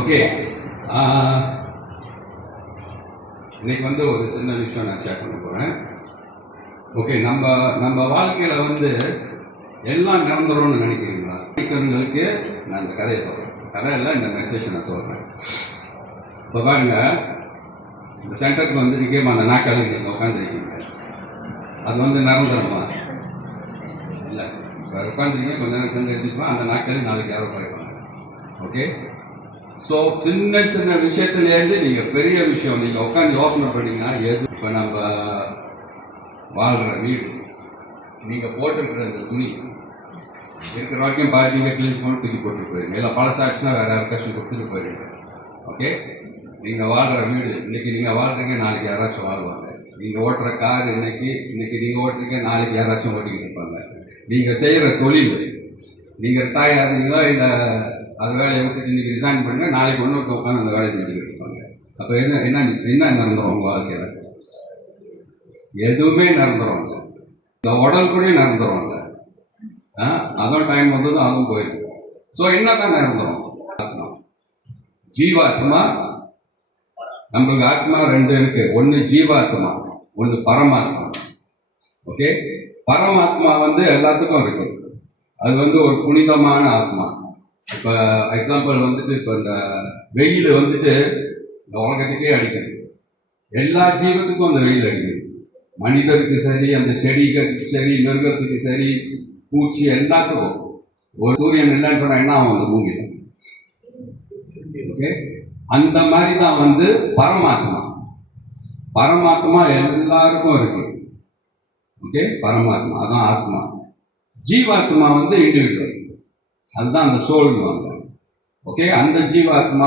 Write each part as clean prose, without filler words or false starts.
Okay, இன்னைக்கு ஒரு சின்ன விஷயம் நான் ஷேர் பண்ண போகிறேன். ஓகே, நம்ம வாழ்க்கையில் எல்லாம் நிரந்தரம்னு நினைக்கிறீங்களா? நினைக்கிறவங்களுக்கு நான் இந்த கதையை சொல்கிறேன். கதையில் இந்த மெசேஜ் நான் சொல்கிறேன். இப்போ பாருங்க, இந்த சென்டருக்கு நிற்காம அந்த நாட்களுக்கு நீங்கள் உட்காந்துருக்கீங்க. அது நிரந்தரமா இல்லை. இப்போ உட்காந்துருக்கீங்க, கொஞ்ச நேரம் சென்று எடுத்துக்கலாம். அந்த நாட்கள் நாளைக்கு யாரோ போயிடுவாங்க. ஓகே, ஸோ சின்ன சின்ன விஷயத்துலேருந்து நீங்கள் பெரிய விஷயம் நீங்கள் உட்காந்து யோசனை பண்ணிங்கன்னா எது. இப்போ நம்ம வாழ்கிற வீடு, நீங்கள் போட்டிருக்கிற இந்த துணி இருக்கிற வரைக்கும் நீங்கள் கிளீன்ஸ் பண்ணி தூக்கி போட்டுட்டு போயிருங்க. இல்லை பழசாச்சுன்னா வேறு யாருக்காச்சும் கொடுத்துட்டு போயிருங்க. ஓகே, நீங்கள் வாழ்கிற வீடு, இன்றைக்கி நீங்கள் வாழ்கிறீங்க, நாளைக்கு யாராச்சும் வாழ்வாங்க. நீங்கள் ஓட்டுற கார் இன்னைக்கு நீங்கள் ஓட்டுறீங்க, நாளைக்கு யாராச்சும் ஓட்டிக்கிட்டு இருப்பாங்க. நீங்கள் செய்கிற தொழில், நீங்கள் ரிட்டையர் ஆகிறீங்களோ இல்லை அது வேலையை விட்டுட்டு இன்றைக்கி ரிசைன் பண்ணுங்க, நாளைக்கு ஒன்று உட்காந்து அந்த வேலையை செஞ்சுக்கிட்டு இருப்பாங்க. அப்போ என்ன நிரந்தரம் உங்கள் வாழ்க்கையில்? எதுவுமே நிரந்தரம் இல்லை. இந்த உடல் கூட நிரந்தரம் இல்லை. அதுவும் டைம் வந்ததும் அதுவும் போயிருக்கும். ஸோ என்னதான் நிரந்தரம்? ஆத்மா, ஜீவாத்மா. நம்மளுக்கு ஆத்மா ரெண்டு இருக்கு. ஒன்று ஜீவாத்மா, ஒன்று பரமாத்மா. ஓகே, பரமாத்மா எல்லாத்துக்கும் இருக்கு. அது ஒரு புனிதமான ஆத்மா. இப்போ எக்ஸாம்பிள் இப்போ இந்த வெயில் இந்த உலகத்துக்கே அடிக்குது. எல்லா ஜீவத்துக்கும் அந்த வெயில் அடிக்குது. மனிதருக்கு சரி, அந்த செடிகளுக்கு சரி, மிருகத்துக்கு சரி, பூச்சி எல்லாத்துக்கும். ஒரு சூரியன் இல்லைன்னு சொன்னா என்ன ஆகும்? அந்த பூமியில். ஓகே, அந்த மாதிரி தான் பரமாத்மா. பரமாத்மா எல்லாருக்கும் இருக்கு. ஓகே, பரமாத்மா அதான் ஆத்மா. ஜீவாத்மா இண்டிவிஜுவல், அதுதான் அந்த சோல்னுவாங்க. ஓகே, அந்த ஜீவாத்மா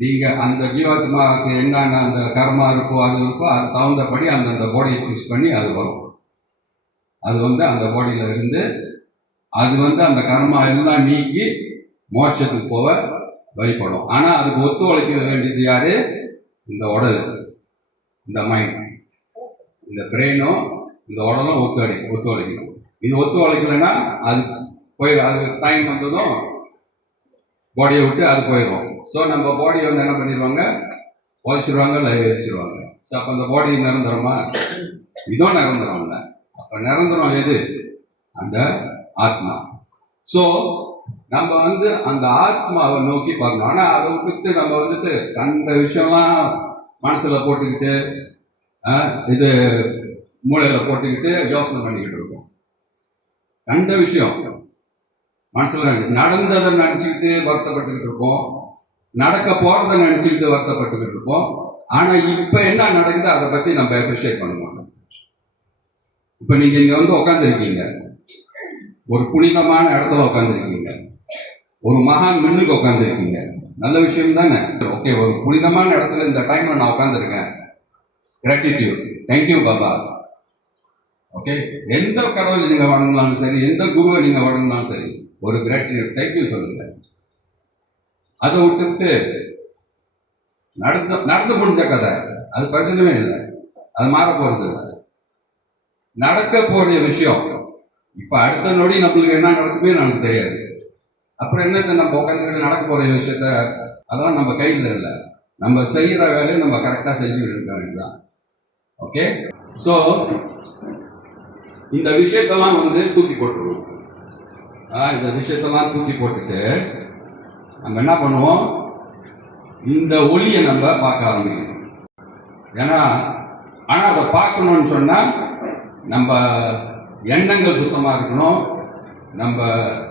நீங்கள் அந்த ஜீவாத்மாவுக்கு என்னென்ன அந்த கர்மா இருக்கோ அது தகுந்தபடி அந்த பாடியை சூஸ் பண்ணி அது வரும். அது அந்த பாடியில் இருந்து அது அந்த கர்மா எல்லாம் நீக்கி மோட்சத்துக்கு போக வழிபடும். ஆனால் அதுக்கு ஒத்துழைக்க வேண்டியது யாரு? இந்த உடல், இந்த மைண்ட், இந்த பிரெயினும் இந்த உடலும் ஒத்துழைக்கணும். இது ஒத்துழைக்கலைன்னா அது அது டைம் வந்ததும் பாடியை விட்டு அது போயிடும். ஸோ நம்ம பாடியை என்ன பண்ணிடுவாங்க? புதைச்சிடுவாங்க, இல்லை எரிச்சிடுவாங்க. ஸோ அப்போ அந்த பாடி நிரந்தரமா? இதுவும் நிரந்தரம் இல்லை. அப்போ நிரந்தரம் எது? அந்த ஆத்மா. ஸோ நம்ம அந்த ஆத்மாவை நோக்கி பார்க்கணும். ஆனால் அதை விட்டுட்டு நம்ம கண்ட விஷயம்லாம் மனசில் போட்டுக்கிட்டு இது மூளையில் போட்டுக்கிட்டு யோசனை பண்ணிக்கிட்டு இருக்கோம். கண்ட விஷயம் மனசில் நடந்ததை நினச்சிக்கிட்டு வருத்தப்பட்டுக்கிட்டு இருக்கோம். நடக்க போகிறத நினச்சிக்கிட்டு வருத்தப்பட்டுக்கிட்டு இருக்கோம். ஆனால் இப்போ என்ன நடக்குது அதை பற்றி நம்ம அப்ரிஷியேட் பண்ண மாட்டோம். இப்போ நீங்கள் இங்கே உட்காந்துருக்கீங்க, ஒரு புனிதமான இடத்துல உட்காந்துருக்கீங்க, ஒரு மகான் மின்னுக்கு உட்காந்துருக்கீங்க, நல்ல விஷயம் தானே? ஓகே, ஒரு புனிதமான இடத்துல இந்த டைம்ல நான் உட்காந்துருக்கேன், கிராட்டிடியூட், தேங்க்யூ பாபா. ஓகே, எந்த கடவுள் நீங்கள் வணங்கினாலும் சரி, எந்த குருவை நீங்கள் வணங்கினாலும் சரி, ஒரு கிராட்டிடியூட், தேங்க்யூ சொல்லுங்க. அதை விட்டுவிட்டு நடந்து முடிஞ்ச கதை, அது பிரச்சனையே இல்லை, அது மாற போறது இல்லை. நடக்க போற விஷயம் இப்ப அடுத்த நொடி நம்மளுக்கு என்ன நடக்குமே நமக்கு தெரியாது. அப்புறம் என்னது நம்ம உட்காந்துக்கிட்டு நடக்க போற விஷயத்த அதெல்லாம் நம்ம கையில் இல்லை. நம்ம செய்யற வேலையை நம்ம கரெக்டா செஞ்சுக்கிட்டு இருக்க வேண்டியதான். ஓகே, ஸோ இந்த விஷயத்தெல்லாம் தூக்கி போட்டுருவோம். இந்த விஷயத்தெல்லாம் தூக்கி போட்டுட்டு நம்ம என்ன பண்ணுவோம்? இந்த ஒளியை நம்ம பார்க்க ஆரம்பிக்கணும். ஏன்னா ஆனால் அதை பார்க்கணும்னு சொன்னால் நம்ம எண்ணங்கள் சுத்தமாக இருக்கணும், நம்ம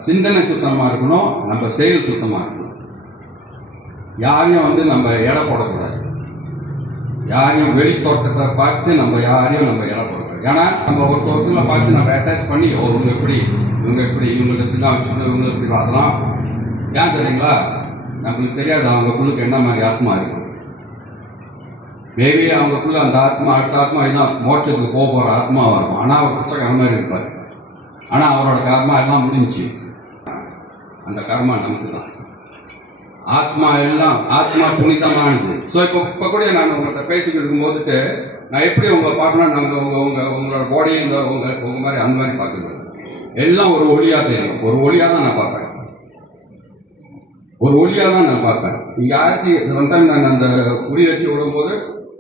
சிந்தனை சுத்தமாக இருக்கணும், நம்ம செயல் சுத்தமாக இருக்கணும். யாரையும் நம்ம எடை போடக்கூடாது. யாரையும் வெளி தோட்டத்தை பார்த்து நம்ம யாரையும் நம்ம எடை போடக்கூடாது. ஏன்னா நம்ம ஒருத்தவர்களை பார்த்து நம்ம அசஸ் பண்ணி இவங்க எப்படி, இவங்களுக்கு இப்படி தான் வச்சுக்கணும், இவங்க இப்படி அதெல்லாம் ஏன் தெரியுங்களா? நம்மளுக்கு தெரியாது அவங்களுக்குள்ளுக்கு என்ன மாதிரி ஆத்மா இருக்கு. மேபி அவங்களுக்குள்ள அந்த ஆத்மா அடுத்த ஆத்மா இதுதான் மோட்சத்துக்கு போகிற ஆத்மாவாக இருக்கும். ஆனால் அவர் பிச்சைக்கார மாதிரி இருப்பார். ஆனால் அவரோட கர்மா எல்லாம் முடிஞ்சு. அந்த கர்மா நமக்கு தான். ஆத்மா எல்லாம் ஆத்மா புனிதமானது. ஸோ இப்போ கூட நான் உங்கள்கிட்ட பேசிக்கிட்டு இருக்கும்போதுட்டு நான் எப்படி உங்களை பார்க்கணும், நாங்கள் உங்களோட பாடியை உங்கள் மாதிரி அந்த மாதிரி பார்க்குறது எல்லாம் ஒரு ஒளியாக தெரியும். ஒரு ஒளியாக தான் நான் பார்ப்பேன். ஒரு ஒளியா தான் நான் பார்ப்பேன். இங்க sometimes நான் அந்த புரி வச்சு விடும்போது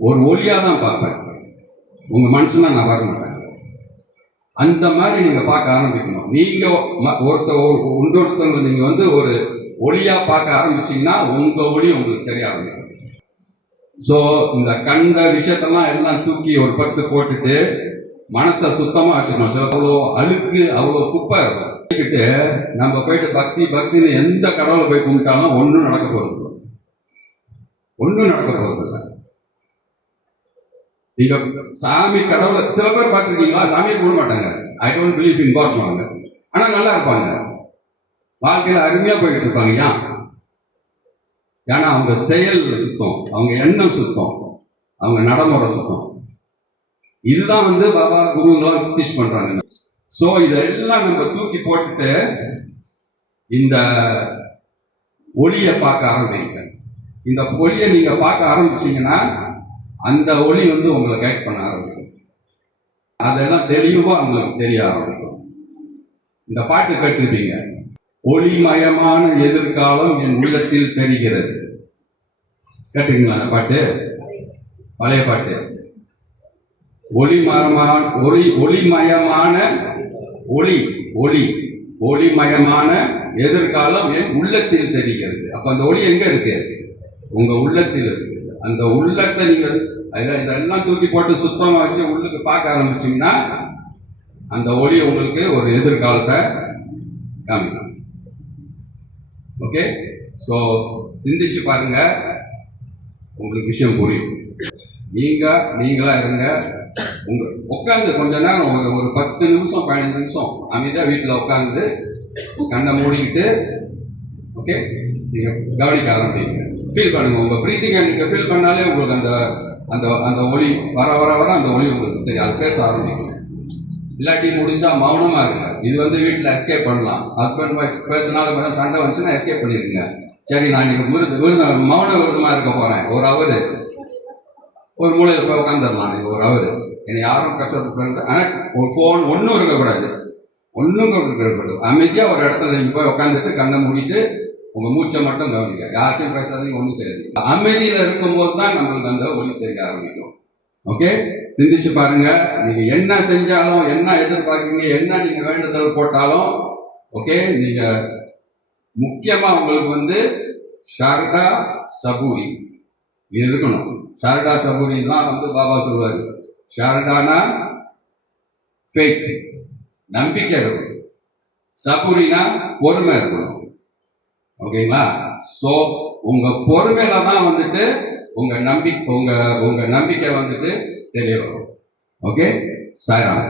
ஒரு ஒளியா தான் பார்ப்பேன். உங்க மனுஷனா நான் பார்க்க மாட்டேன். அந்த மாதிரி நீங்க பார்க்க ஆரம்பிக்கணும். நீங்க ஒன்றொருத்தவங்க நீங்க வந்து ஒரு ஒளியா பார்க்க ஆரம்பிச்சீங்கன்னா உங்க ஒளி உங்களுக்கு தெரிய ஆரம்பிக்கும். ஸோ இந்த கண்ட விஷயத்தெல்லாம் எல்லாம் தூக்கி ஒரு பட்டு போட்டுட்டு மனசை சுத்தமா வச்சுக்கணும். அவ்வளோ அழுக்கு, அவ்வளோ குப்பை இருக்கும். நம்ம போயிட்டு பக்தின்னு எந்த கடவுளை போய் கும்பிட்டாலும் ஒன்றும் நடக்க போறது இல்லை. ஒன்றும் நடக்க போறது இல்லை. நீங்க சாமி கடவுளை சில பேர் பார்த்துருக்கீங்களா? சாமியை கும்பிட மாட்டாங்க. I don't believe in God வாங்க. ஆனா நல்லா இருப்பாங்க, வாழ்க்கையில அருமையா போயிட்டு இருப்பாங்க. ஏன்னா அவங்க செயல் சுத்தம், அவங்க எண்ணம் சுத்தம், அவங்க நடைமுறை சுத்தம். இதுதான் வந்து பாபா குருங்களாம் டீச் பண்றாங்க. ஸோ இதெல்லாம் நம்ம தூக்கி போட்டுட்டு இந்த ஒளியை பார்க்க ஆரம்பிங்க. இந்த ஒளியை நீங்க பார்க்க ஆரம்பிச்சீங்கன்னா அந்த ஒளி வந்து உங்களை கைட் பண்ண ஆரம்பிக்கும். அதெல்லாம் தெளிவா உங்களுக்கு தெரிய ஆரம்பிக்கும். இந்த பாட்டு கேட்டிருப்பீங்க, ஒளிமயமான எதிர்காலம் என் உள்ளத்தில் தெரிகிறது. கேட்டீங்களா அந்த பாட்டு? பழைய பாட்டு. ஒளிமயமான எதிர்காலம் என் உள்ளத்தில் தெரிகிறது. அப்ப அந்த ஒளி எங்க இருக்கு? உங்க உள்ளத்தில் இருக்கு. அந்த உள்ளத்தை நீங்கள் இதெல்லாம் தூக்கி போட்டு சுத்தமா வச்சு உள்ளுக்கு பார்க்க ஆரம்பிச்சீங்கன்னா அந்த ஒளி உங்களுக்கு ஒரு எதிர்காலத்தை காமிக்கும். ஓகே, ஸோ சிந்திச்சு பாருங்க, உங்களுக்கு விஷயம் புரியும். நீங்களா இருங்க. உட்காந்து கொஞ்ச நேரம் ஒரு 10 நிமிஷம் 15 நிமிஷம் அமைதியா வீட்டில் உட்காந்து கண்ணை மூடிக்கிட்டு ஓகே நீங்க கவனிக்க ஆரம்பிங்க. ஃபீல் பண்ணுங்க. உங்க பிரீத்திங்கை நீங்க ஃபீல் பண்ணாலே உங்களுக்கு அந்த அந்த அந்த ஒளி வர வர வர அந்த ஒளி உங்களுக்கு தெரியும். அது பேச ஆரம்பிக்கும். இல்லாட்டி முடிஞ்சா மௌனமா இருங்க. இது வந்து வீட்டில் எஸ்கேப் பண்ணலாம். ஹஸ்பண்ட் ஒய்ஃப் பேசினாலும் சண்டை வந்துச்சுன்னா எஸ்கேப் பண்ணிருங்க. சரி, நான் இன்னைக்கு மௌன விரதமா இருக்க போறேன், ஒரு அவரு ஒரு மூலையில் போய் உட்காந்துடலாம். நீங்க ஒரு அவரு என்னை யாரும் கஷ்டப்பட்டு, ஆனால் ஒரு ஃபோன் ஒன்றும் இருக்கக்கூடாது, ஒன்றும் இருக்கக்கூடாது. அமைதியா ஒரு இடத்துல நீங்க போய் உட்காந்துட்டு கண்ணை மூடிட்டு உங்க மூச்சை மட்டும் கவனிக்க. யார்கிட்டையும் பேசாதீங்க, ஒன்றும் செய்யாதீங்க. அமைதியில இருக்கும்போது தான் நம்மளுக்கு அந்த ஒளி தெரிய ஆரம்பிக்கும். ஓகே, சிந்திச்சு பாருங்க. நீங்க என்ன செஞ்சாலும், என்ன எதிர்பார்க்கீங்க, என்ன நீங்க வேண்டுதல் போட்டாலும் ஓகே, நீங்க முக்கியமா உங்களுக்கு வந்து ஷாரதா சபூரி இது இருக்கணும். ஷாரதா சபூரி தான் வந்து பாபா சொல்வாரு. ஷாரதானா ஃபெய்த், நம்பிக்கை இருக்கணும். சபூரினா பொறுமை இருக்கணும். ஓகேங்களா? ஸோ உங்க பொறுமையில தான் வந்துட்டு உங்க நம்பிக்கை வந்துட்டு தெரிய வரும். ஓகே, சாய்ராம்.